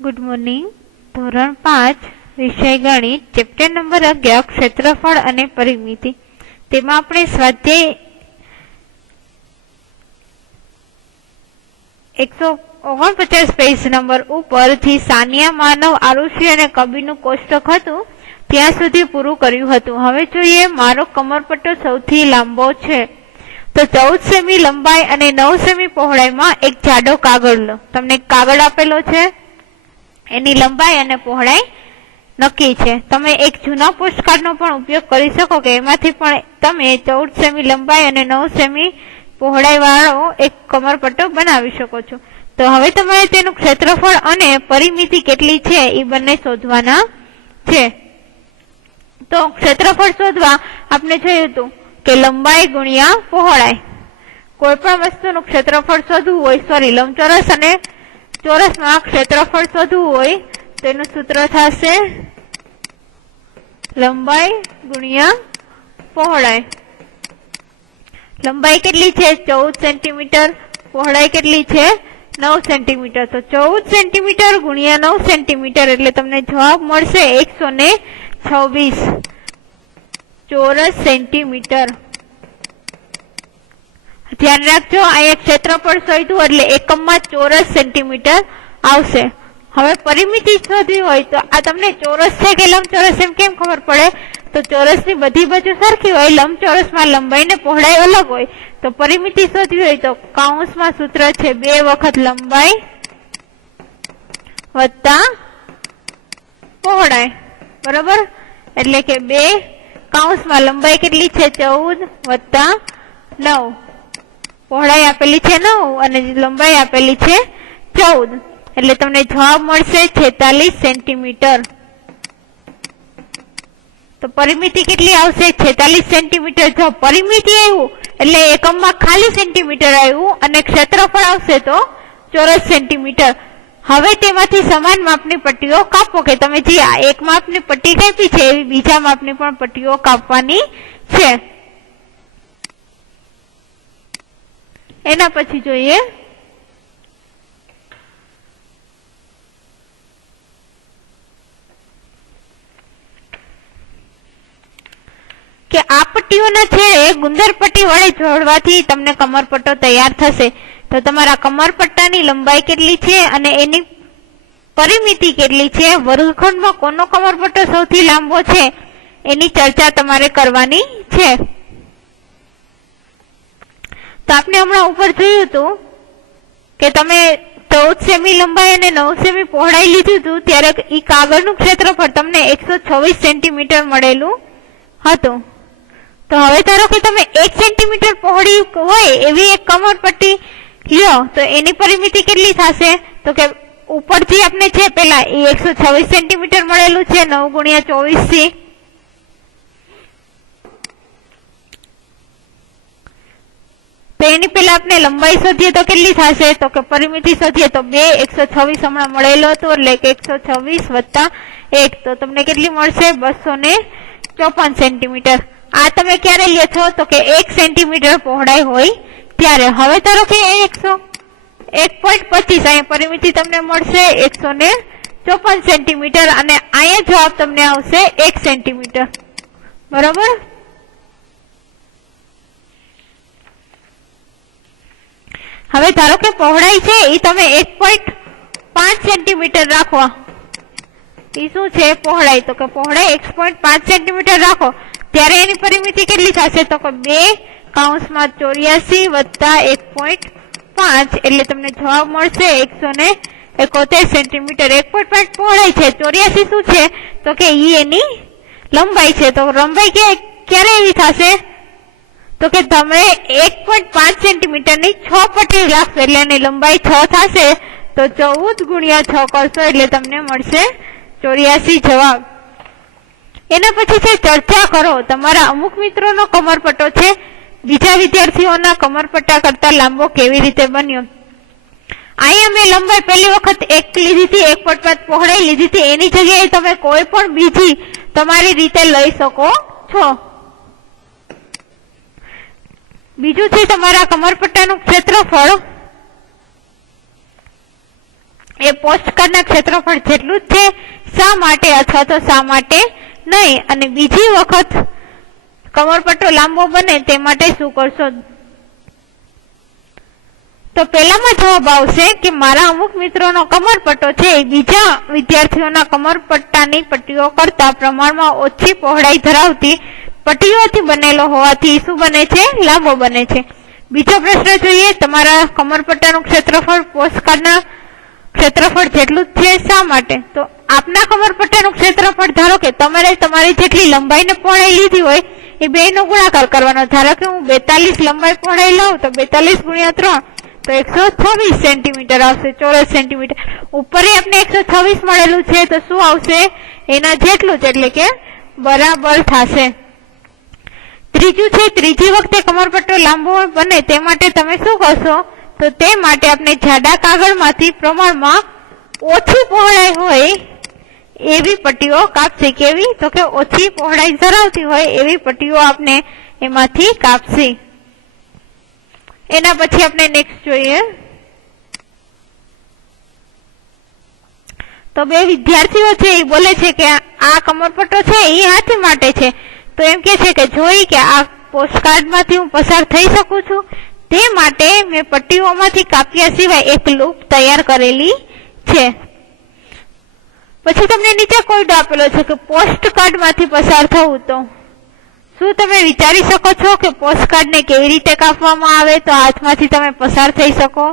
Good morning. ધોરણ 5 વિષય ગણિત, ચેપ્ટર નંબર 11 ક્ષેત્રફળ અને પરિમિતિ. તેમાં આપણે સ્વાધ્યાય 149 પેજ નંબર ઉપરથી સાનિયા, માનવ, આરુષિ અને કબીરનું કોષ્ટક હતું ત્યાં સુધી પૂરું કર્યું હતું. હવે જોઈએ, મારો કમરપટ્ટો સૌથી લાંબો છે તો 14 સેમી લંબાઈ અને 9 સેમી પહોળાઈમાં એક જાડો કાગળ લો. તમને કાગળ આપેલો છે, એની લંબાઈ અને પહોળાઈ નક્કી છે. તમે એક જૂના પોસ્ટકાર્ડનો પણ ઉપયોગ કરી શકો કે એમાંથી પણ તમે 14 સેમી લંબાઈ અને 9 સેમી પહોળાઈ વાળો એક કમરપટ્ટો બનાવી શકો છો. તો હવે તમારે તેનું ક્ષેત્રફળ અને પરિમિતિ કેટલી છે એ બંને શોધવાના છે. તો ક્ષેત્રફળ શોધવા આપણે જોયું હતું કે લંબાઈ ગુણ્યા પહોળાઈ. કોઈ પણ વસ્તુનું ક્ષેત્રફળ શોધવું હોય, લંબચોરસ અને ચોરસમાં ક્ષેત્રફળ શોધવું હોય તો એનું સૂત્ર થશે લંબાઈ ગુણ્યા પહોળાઈ. લંબાઈ કેટલી છે? 14 સેન્ટીમીટર. પહોળાઈ કેટલી છે? 9 સેન્ટીમીટર. તો 14 સેન્ટીમીટર ગુણ્યા 9 સેન્ટીમીટર એટલે તમને જવાબ મળશે 126 ચોરસ સેન્ટીમીટર. ધ્યાન રાખજો, અહીંયા ક્ષેત્રફળ શોધ્યું એટલે એકમમાં ચોરસ સેન્ટીમીટર આવશે. હવે પરિમિતિ શોધવી હોય તો આ તમને ચોરસ છે કે લંબચોરસ એમ કેમ ખબર પડે? તો ચોરસની બધી બાજુ સરખી હોય, લંબચોરસમાં લંબાઈ ને પહોળાઈ અલગ હોય. તો પરિમિતિ શોધવી હોય તો કૌંસમાં સૂત્ર છે 2 વખત લંબાઈ વત્તા પહોળાઈ, બરોબર? એટલે કે 2 કૌંસમાં લંબાઈ કેટલી છે? 14 વત્તા 9. પહોળાઈ આપેલી છે 9 અને લંબાઈ આપેલી છે 14 એટલે તમને જવાબ મળશે 46 સેન્ટીમીટર. તો પરિમિતિ કેટલી આવશે? 46 સેન્ટીમીટર. જો પરિમિતિ આવ્યું એટલે એકમમાં ખાલી સેન્ટીમીટર આવ્યું અને ક્ષેત્રફળ આવશે તો ચોરસ સેન્ટીમીટર. હવે તેમાંથી સમાન માપની પટ્ટીઓ કાપો કે તમે જે એક માપની પટ્ટી કાપી છે એવી બીજા માપની પણ પટ્ટીઓ કાપવાની છે. એના પછી જોઈએ કે આ પટ્ટીઓના છેડે ગુંદર પટ્ટી વડે જોડવાથી તમને કમરપટ્ટો તૈયાર થશે. તો તમારા કમરપટ્ટાની લંબાઈ કેટલી છે અને એની પરિમિતિ કેટલી છે, વર્ગખંડમાં કોનો કમરપટ્ટો સૌથી લાંબો છે એની ચર્ચા તમારે કરવાની છે. તો આપણે હમણાં ઉપર જોયું હતું કે તમે 14 સેમી લંબાઈ અને 9 સેમી પહોળાઈ લીધું હતું ત્યારે એ કાગળનું ક્ષેત્રફળ તમને 126 સેન્ટીમીટર મળેલું હતું. તો હવે ધારો કે તમે 1 સેન્ટીમીટર પહોળી હોય એવી એક કમરપટ્ટી લ્યો તો એની પરિમિતિ કેટલી થશે? તો કે ઉપરથી આપણે છે પેલા એ 126 સેન્ટીમીટર મળેલું છે 9 ગુણ્યા 24 થી. તો એની પેલા આપણે લંબાઈ શોધીએ તો કેટલી થશે? તો કે પરિમિતિ શોધીએ તો 2 126 હમણાં મળેલો હતો એટલે 126 વત્તા 1 તો તમને કેટલી મળશે? 254 સેન્ટીમીટર. આ તમે ક્યારે લ્યો છો? તો કે 1 સેન્ટીમીટર પહોળાઈ હોય ત્યારે. હવે ધારો કે 1.25 અહીંયા પરિમિતિ તમને મળશે 154 સેન્ટીમીટર અને અહીંયા જવાબ તમને આવશે 1 સેન્ટીમીટર, બરોબર? હવે ધારો કે પહોળાઈ છે એ તમે 1.5 સેન્ટીમીટર રાખો. એ શું છે? પહોળાઈ. તો કે પહોળાઈ 1.5 સેન્ટીમીટર રાખો ત્યારે એની પરિમિતિ કેટલી થશે? તો કે 2 કૌંસમાં 84 વત્તા 1.5 એટલે તમને જવાબ મળશે 171 સેન્ટીમીટર. 1.5 પહોળાઈ છે, 84 શું છે? તો કે ઈ એની લંબાઈ છે. તો લંબાઈ ક્યારે એવી થશે? તો કે તમે 1.5 સેન્ટીમીટર ની 6 પટ્ટી રાખશો એટલે એની લંબાઈ 6 થશે. તો 14 ગુણ્યા 6 કરશો એટલે તમને મળશે 84 જવાબ. એના પછી છે ચર્ચા કરો. તમારા અમુક મિત્રોનો કમરપટ્ટો છે બીજા વિદ્યાર્થીઓના કમરપટ્ટા કરતા લાંબો કેવી રીતે બન્યો? અહીંયા મેં લંબાઈ પહેલી વખત 1 લીધી હતી, 1.5 પહોળાઈ લીધી હતી. એની જગ્યાએ તમે કોઈ પણ બીજી તમારી રીતે લઈ શકો છો. બીજું છે તમારા કમરપટ્ટાનું ક્ષેત્રફળ એ પોસ્ટકાર્ડના ક્ષેત્રફળ જેટલું જ છે, શા માટે અથવા તો શા માટે નહીં? અને બીજી વખત કમરપટ્ટો લાંબો બને તે માટે શું કરશો? તો પહેલામાં જવાબ આવશે કે મારા અમુક મિત્રોનો કમરપટ્ટો છે એ બીજા વિદ્યાર્થીઓના કમરપટ્ટાની પટ્ટીઓ કરતા પ્રમાણમાં ઓછી પહોળાઈ ધરાવતી પટ્ટીઓથી બનેલો હોવાથી શું બને છે? લાંબો બને છે. બીજો પ્રશ્ન જોઈએ, તમારા કમરપટ્ટાનું ક્ષેત્રફળ પોસ્ટકાર્ડના ક્ષેત્રફળ જેટલું જ છે, શા માટે? તો આપના કમરપટ્ટાનું ક્ષેત્રફળ ધારો કે તમારે તમારી જેટલી લંબાઈ ને પહોળાઈ લીધી હોય એ બે નો ગુણાકાર કરવાનો. ધારો કે હું 42 લંબાઈ પહોળાઈ લઉં તો 42 ગુણ્યા 3 તો 126 સેન્ટીમીટર આવશે, ચોરસ સેન્ટીમીટર. ઉપર આપણે 126 મળેલું છે તો શું આવશે? એના જેટલું જ, એટલે કે બરાબર થશે. ત્રીજું છે, ત્રીજી વખતે કમરપટ્ટો લાંબો બને તે માટે તમે શું કરશો? તો તે માટે આપણે જાડા કાગળમાંથી પ્રમાણમાં ઓછી પહોળાઈ હોય એવી પટ્ટીઓ કાપશે. કેવી? તો કે ઓછી પહોળાઈ ધરાવતી હોય એવી પટ્ટીઓ આપણે એમાંથી કાપશે. એના પછી આપણે નેક્સ્ટ જોઈએ, તો બે વિદ્યાર્થીઓ છે એ બોલે છે કે આ કમરપટ્ટો છે એ હાથી માટે છે. તો એમ કે છે કે જોઈ કે આ પોસ્ટકાર્ડમાંથી હું પસાર થઈ શકું છું, તે માટે મેં પટ્ટીઓમાંથી કાપ્યા સિવાય એક લૂપ તૈયાર કરેલી છે. પછી તમને નીચે કોડ આપેલો છે કે પોસ્ટકાર્ડમાંથી પસાર થવું. તો શું તમે વિચારી શકો છો કે પોસ્ટકાર્ડને કેવી રીતે કાપવામાં આવે તો હાથમાંથી તમે પસાર થઈ શકો?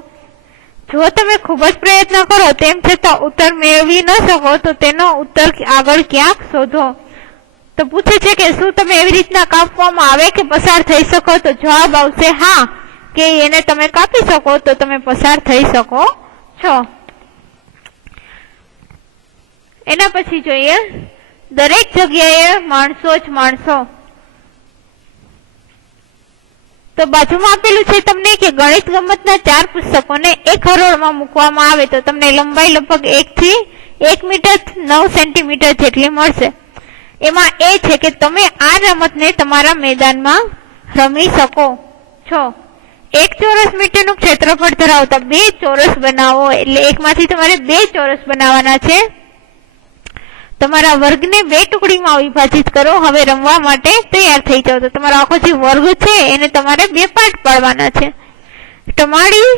જો તમે ખૂબ જ પ્રયત્ન કરો તેમ છતાં ઉત્તર મેળવી ન શકો તો તેનો ઉત્તર આગળ ક્યાંક શોધો. તો પૂછે છે કે શું તમે એવી રીતના કાપવામાં આવે કે પસાર થઈ શકો? તો જવાબ આવશે હા, કે એને તમે કાપી શકો તો તમે પસાર થઈ શકો છો. એના પછી જોઈએ, દરેક જગ્યાએ માણસો જ માણસો. તો બાજુમાં આપેલું છે તમને કે ગણિત ગમતના 4 પુસ્તકોને એક હરોળમાં મૂકવામાં આવે તો તમને લંબાઈ લગભગ 1 થી 1 મીટર 9 સેન્ટીમીટર જેટલી મળશે. એમાં એ છે કે તમે આ રમતને તમારા મેદાનમાં રમી શકો છો. 1 ચોરસ મીટરનું ક્ષેત્રફળ ધરાવતા 2 ચોરસ બનાવો, એટલે એકમાંથી તમારે 2 ચોરસ બનાવવાના છે. તમારા વર્ગને 2 ટુકડીમાં વિભાજિત કરો. હવે રમવા માટે તૈયાર થઈ જાઓ. તો તમારો આખો જે વર્ગ છે એને તમારે 2 પાર્ટ પાડવાના છે. તમારી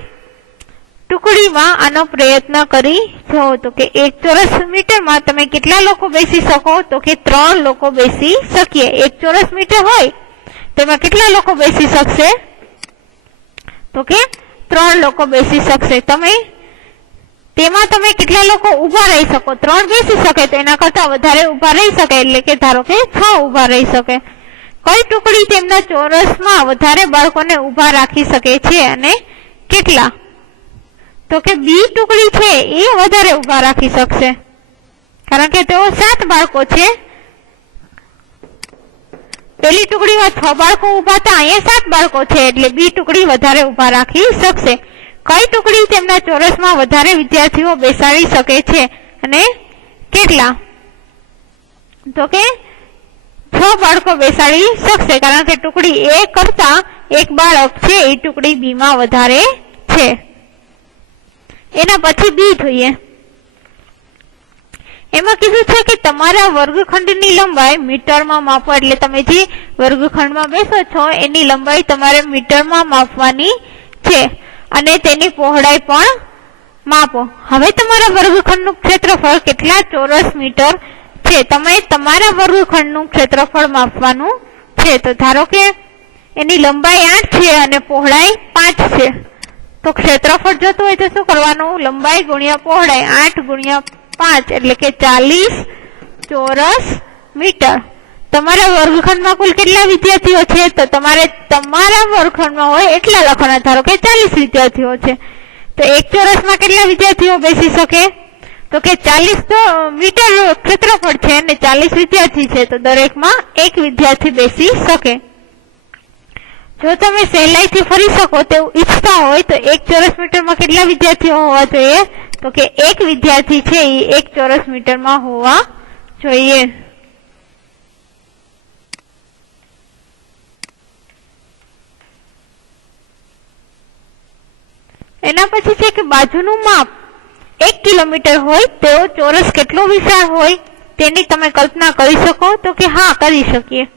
ટુકડીમાં આનો પ્રયત્ન કરી જાઓ. તો કે 1 ચોરસ મીટરમાં તમે કેટલા લોકો બેસી શકો? તો કે 3 લોકો બેસી શકીએ. 1 ચોરસ મીટર હોય તેમાં કેટલા લોકો બેસી શકશે? તો કે 3 લોકો બેસી શકશે. તેમાં તમે કેટલા લોકો ઉભા રહી શકો? 3 બેસી શકે તો એના કરતા વધારે ઉભા રહી શકે, એટલે કે ધારો કે 6 ઉભા રહી શકે. કઈ ટુકડી તેમના ચોરસમાં વધારે બાળકોને ઉભા રાખી શકે છે અને કેટલા? તો કે બી ટુકડી છે એ વધારે ઉભા રાખી શકશે, કારણ કે તેઓ 7 બાળકો છે. પેલી ટુકડીમાં 6 બાળકો ઉભા હતા, અહીંયા 7 બાળકો છે, એટલે બી ટુકડી વધારે ઉભા રાખી શકશે. કઈ ટુકડી તેમના ચોરસમાં વધારે વિદ્યાર્થીઓ બેસાડી શકે છે અને કેટલા? તો કે 6 બાળકો બેસાડી શકશે, કારણ કે ટુકડી એ કરતા 1 બાળક છે એ ટુકડી બી માં વધારે છે. એના પછી બી જોઈએ. એમાં કીધું છે કે તમારા વર્ગખંડની લંબાઈ મીટરમાં માપો, એટલે તમે જે વર્ગખંડમાં બેસો છો એની લંબાઈ તમારે મીટરમાં માપવાની છે અને તેની પહોળાઈ પણ માપો. હવે તમારા વર્ગખંડનું ક્ષેત્રફળ કેટલા ચોરસ મીટર છે તમે તમારા વર્ગખંડનું ક્ષેત્રફળ માપવાનું છે. તો ધારો કે એની લંબાઈ 8 છે અને પહોળાઈ 5 છે. તો ક્ષેત્રફળ જોતું હોય તો શું કરવાનું? લંબાઈ ગુણ્યા પહોળાઈ, 8 ગુણ્યા 5 એટલે કે 40 ચોરસ મીટર. તમારા વર્ગખંડમાં કુલ કેટલા વિદ્યાર્થીઓ છે? તો તમારે તમારા વર્ગખંડમાં હોય એટલા લખવાના. ધારો કે 40 વિદ્યાર્થીઓ છે તો 1 ચોરસમાં કેટલા વિદ્યાર્થીઓ બેસી શકે? તો કે 40 તો મીટર ક્ષેત્રફળ છે અને 40 વિદ્યાર્થી છે તો દરેકમાં 1 વિદ્યાર્થી બેસી શકે. જો તમે સહેલાઈથી ફરી શકો તેવું ઈચ્છતા હોય તો 1 ચોરસ મીટરમાં કેટલા વિદ્યાર્થીઓ હોવા જોઈએ? તો કે 1 વિદ્યાર્થી છે એ 1 ચોરસ મીટરમાં હોવા જોઈએ. એના પછી છે કે બાજુનું માપ 1 કિલોમીટર હોય તેવો ચોરસ કેટલો વિશાળ હોય તેની તમે કલ્પના કરી શકો? તો કે હા, કરી શકીએ.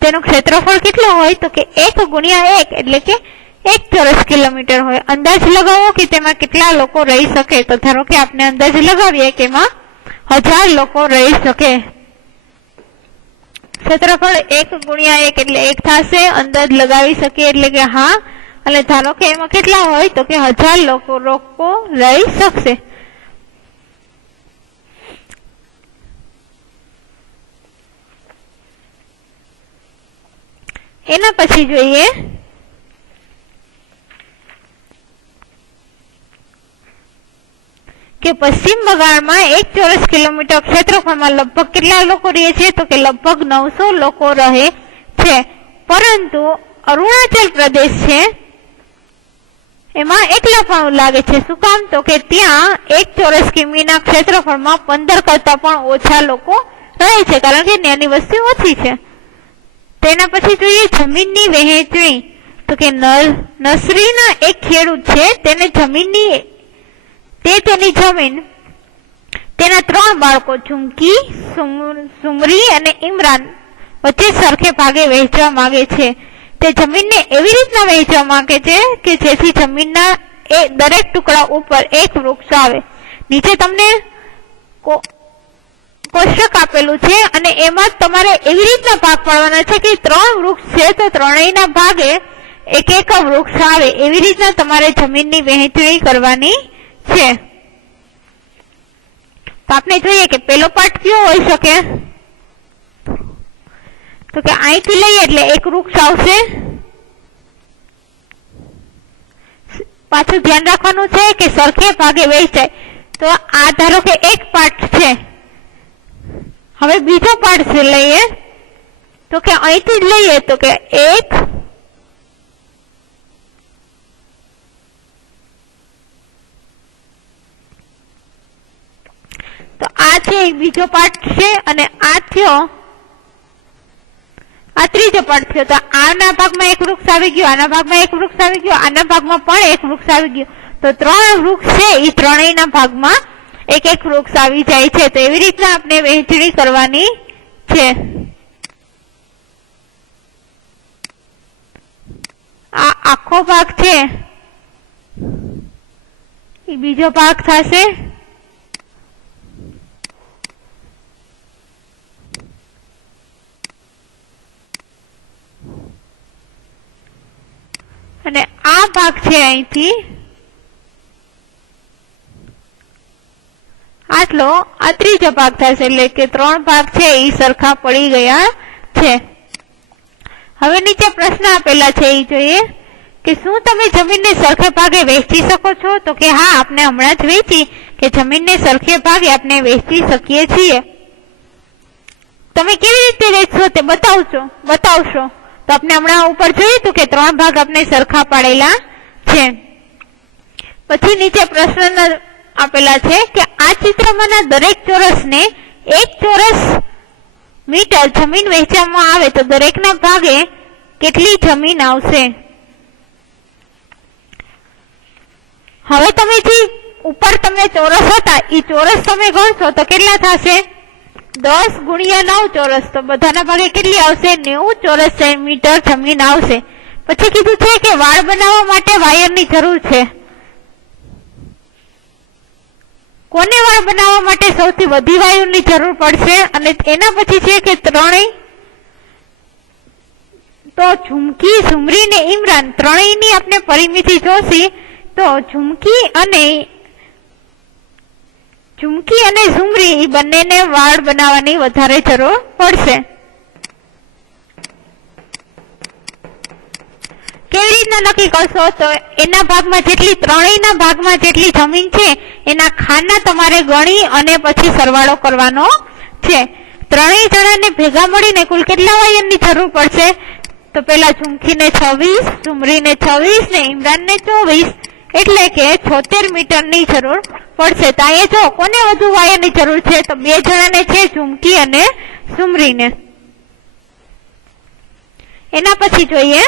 તેનું ક્ષેત્રફળ કેટલું હોય? તો કે 1 ગુણ્યા 1 એટલે કે 1 ચોરસ કિલોમીટર હોય. અંદાજ લગાવો કે તેમાં કેટલા લોકો રહી શકે. તો ધારો કે આપણે અંદાજ લગાવીએ કે એમાં 1000 લોકો રહી શકે. ક્ષેત્રફળ 1 ગુણ્યા 1 એટલે 1 થશે. અંદાજ લગાવી શકીએ એટલે કે હા. અને ધારો કે એમાં કેટલા હોય? તો કે 1000 લોકો રહી શકશે. એના પછી જોઈએ કે પશ્ચિમ બંગાળમાં 1 ચોરસ કિલોમીટર ક્ષેત્રફળમાં લગભગ કેટલા લોકો રહે છે? તો કે લગભગ 900 લોકો રહે છે. પરંતુ અરુણાચલ પ્રદેશ છે એમાં એકલાપણું લાગે છે. શું કામ? તો કે ત્યાં 1 ચોરસ કિમીના ક્ષેત્રફળમાં 15 કરતા પણ ઓછા લોકો રહે છે, કારણ કે ત્યાંની વસ્તી ઓછી છે. તેના પછી જોઈએ જમીનની વહેંચણી. તો કે નર્સરીના એક ખેડૂત છે, તેની જમીન તેના 3 બાળકો ઝુમકી, સુમરી અને ઇમરાન વચ્ચે સરખે ભાગે વહેંચવા માંગે છે. તે જમીનને એવી રીતના વહેંચવા માંગે છે કે જેથી જમીનના દરેક ટુકડા ઉપર એક વૃક્ષ આવે. નીચે તમને કોષ્ટક આપેલું છે અને એમાં તમારે એવી રીતના ભાગ પાડવાના છે કે 3 વૃક્ષ છે તો ત્રણેયના ભાગે એક વૃક્ષ આવે. એવી રીતના તમારે જમીનની વહેંચણી કરવાની છે. તો આપણે જોઈએ કે પેલો પાર્ટ કયો હોઈ શકે? તો કે અહીંથી લઈએ એટલે એક વૃક્ષ આવશે. પાછું ધ્યાન રાખવાનું છે કે સરખે ભાગે વહેંચાય. તો આ ધારો કે એક પાર્ટ છે. હવે બીજો પાર્ટ લઈએ તો કે અહીંથી જ લઈએ તો કે 1 તો આ છે બીજો પાર્ટ છે અને આ થયો આ ત્રીજો પાર્ટ થયો. તો આના ભાગમાં એક વૃક્ષ આવી ગયું, આના ભાગમાં એક વૃક્ષ આવી ગયું, આના ભાગમાં પણ એક વૃક્ષ આવી ગયું. તો 3 વૃક્ષ છે એ ત્રણેયના ભાગમાં એક વૃક્ષ આવી જાય છે. તો એવી રીતના આપણે વહેંચણી કરવાની છે. આ આખો ભાગ છે એ બીજો ભાગ થશે. અને આ ભાગ છે અહીંથી આટલો, આ ત્રીજો ભાગ થશે. એટલે કે 3 ભાગ છે એ સરખા પડી ગયા છે. હવે નીચે પ્રશ્ન આપેલા છે એ જોઈએ કે શું તમે જમીનને સરખે ભાગે વહેંચી શકો છો? તો કે હા, આપણે હમણાં જ વહેંચી કે જમીનને સરખે ભાગે આપણે વહેંચી શકીએ છીએ. તમે કેવી રીતે વહેંચશો તે બતાવશો. તો આપણે હમણાં ઉપર જોયું હતું કે 3 ભાગ આપણે સરખા પાડેલા છે. પછી નીચે પ્રશ્ન આપેલા છે કે આ ચિત્રમાંના દરેક ચોરસને 1 ચોરસ મીટર જમીન વહેંચવામાં આવે તો દરેકના ભાગે કેટલી જમીન આવશે? હવે તમે જે ઉપર તમને ચોરસ હતા એ ચોરસ તમે ગણશો તો કેટલા થશે? 10 ગુણ્યા 9 ચોરસ. તો બધાના ભાગે કેટલી આવશે? 90 ચોરસ મીટર જમીન આવશે. પછી કીધું છે કે વાળ બનાવવા માટે વાયરની જરૂર છે. કોને વાળ બનાવવા માટે સૌથી વધુ વાયુની જરૂર પડશે? અને એના પછી છે કે ત્રણેય તો ઝુમકી, સુમરી ને ઇમરાન ત્રણેયની આપણે પરિમિતિ જોશી. તો ઝુમકી અને ઝુમરી એ બંનેને વાળ બનાવવાની વધારે જરૂર પડશે. કેવી રીતના નક્કી કરશો? તો એના ભાગમાં ત્રણેયના ભાગમાં જેટલી જમીન છે એના ખાના તમારે ગણી અને પછી સરવાળો કરવાનો છે. ત્રણેય જણાને ભેગા મળીને કુલ કેટલા વાયરની જરૂર પડશે? તો પેલા ઝુમકીને 26, સુમરીને 26 ને ઇમરાનને 24 એટલે કે 76 મીટરની જરૂર પડશે. તો અહીંયા જો કોને વધુ વાયરની જરૂર છે? તો 2 જણાને છે, ઝુમકી અને સુમરીને. એના પછી જોઈએ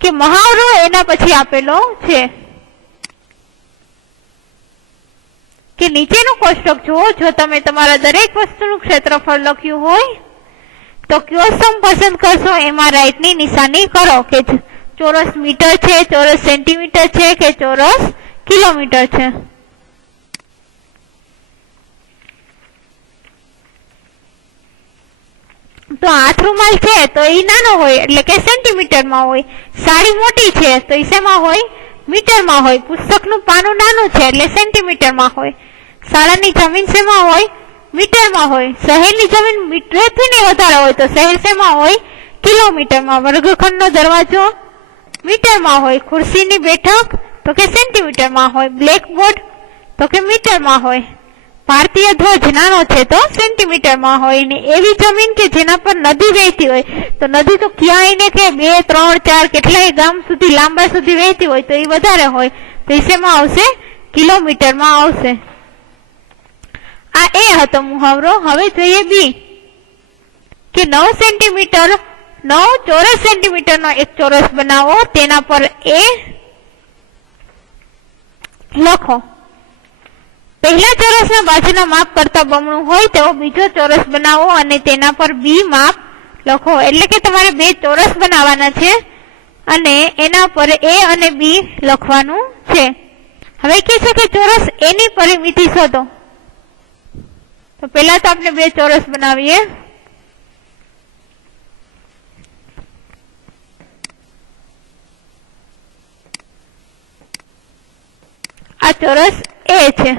કે મહાવરો એના પછી આપેલો છે. કે નીચેનું કોષ્ટક જુઓ. જો તમે તમારા દરેક વસ્તુનું ક્ષેત્રફળ લખ્યું હોય તો કયો સમ પસંદ કરશો એમાં રાઈટની નિશાની કરો કે ચોરસ મીટર છે, ચોરસ સેન્ટીમીટર છે કે ચોરસ કિલોમીટર છે. તો હાથ રૂમાલ છે તો એ નાનો હોય એટલે કે સેન્ટીમીટરમાં હોય. સાડી મોટી છે તો એ શેમાં હોય? મીટરમાં હોય. પુસ્તકનું પાનું નાનું છે એટલે સેન્ટીમીટરમાં હોય. શાળાની જમીન શેમાં હોય? મીટરમાં હોય. શહેરની જમીન મીટરથી ને વધારે હોય તો શહેર શેમાં હોય? કિલોમીટરમાં. વર્ગખંડનો દરવાજો મીટરમાં હોય. ખુરશીની બેઠક તો કે સેન્ટીમીટરમાં હોય. બ્લેકબોર્ડ તો કે મીટરમાં હોય. ભારતીય ધ્વજ નાનો છે તો સેન્ટીમીટરમાં હોય. ને એવી જમીન કે જેના પર નદી વહેતી હોય તો નદી તો ક્યાંય ને કે 2, 3, 4 કેટલાય ગામ સુધી લાંબા સુધી વહેતી હોય તો એ વધારે હોય તો એ શેમાં આવશે? કિલોમીટરમાં આવશે. આ એ હતો મુહાવરો. હવે જોઈએ બી કે 9 સેન્ટીમીટર 9 ચોરસ સેન્ટીમીટરનો એક ચોરસ બનાવો. તેના પર એ લખો. પહેલા ચોરસના બાજુના માપ કરતા બમણું હોય તેવો બીજો ચોરસ બનાવો અને તેના પર બી માપ લખો. એટલે કે તમારે 2 ચોરસ બનાવવાના છે અને એના પર એ અને બી લખવાનું છે. હવે કે છે કે ચોરસ એની પરિમિતિ શોધો. તો પહેલા તો આપણે 2 ચોરસ બનાવીએ. આ ચોરસ એ છે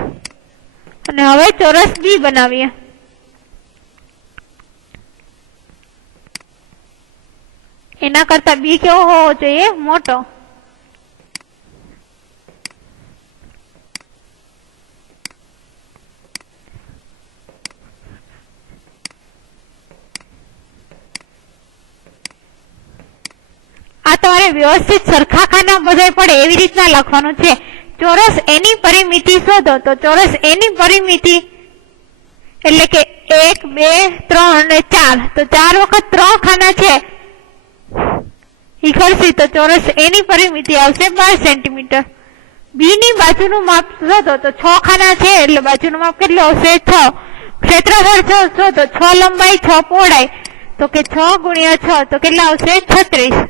અને હવે ચોરસ બી બનાવીએ. એના કરતા બી કેવો હોવો જોઈએ? મોટો. આ તમારે વ્યવસ્થિત સરખા ખાના બધાય પડે એવી રીતના લખવાનું છે. ચોરસ એની પરિમિતિ શોધો. તો ચોરસ એની પરિમિતિ એટલે કે 1, 2, 3 અને 4. તો 4 વખત 3 ખાના છે ઈ કરશી તો ચોરસ એની પરિમિતિ આવશે 12 સેન્ટીમીટર. બી ની બાજુનું માપ શોધો. તો 6 ખાના છે એટલે બાજુનું માપ કેટલું આવશે? 6. ક્ષેત્રફળ શોધો. 6 લંબાઈ 6 પહોળાઈ તો કે 6 ગુણ્યા 6 તો કેટલા આવશે? 36.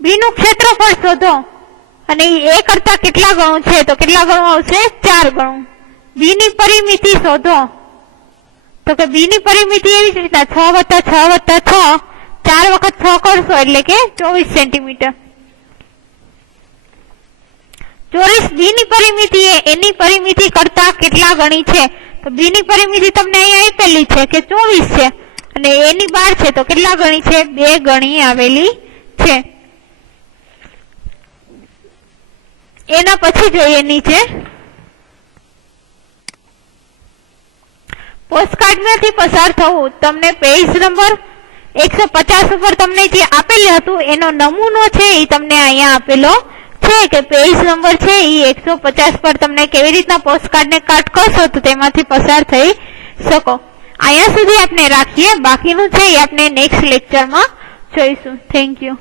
બી નું ક્ષેત્રફળ શોધો અને એ કરતા કેટલા ગણું છે? તો કેટલા ગણું આવશે? 4 ગણું. બી ની પરિમિતિ શોધો. તો કે બી ની પરિમિતિ એવી જ રીતના 6 + 6 + 6 4 વખત 6 કરશો એટલે કે 24 સેન્ટીમીટર. ચોરસ બી ની પરિમિતિ એ એની પરિમિતિ કરતા કેટલા ગણી છે? તો બી ની પરિમિતિ તમને અહીંયા આપેલી છે કે 24 છે અને એની 12 છે તો કેટલા ગણી છે? 2 ગણી આવેલી છે. એના પછી જોઈએ નીચે પોસ્ટકાર્ડમાંથી પસાર થવું. તમને પેજ નંબર 150 ઉપર તમને જે આપેલું હતું એનો નમૂનો છે એ તમને અહીંયા આપેલો છે કે પેજ નંબર છે એ 150 પર તમને કેવી રીતના પોસ્ટકાર્ડને કટ કરશો તો તેમાંથી પસાર થઈ શકો. અહીંયા સુધી આપણે રાખીએ. બાકીનું છે એ આપણે નેક્સ્ટ લેક્ચરમાં જોઈશું. Thank you.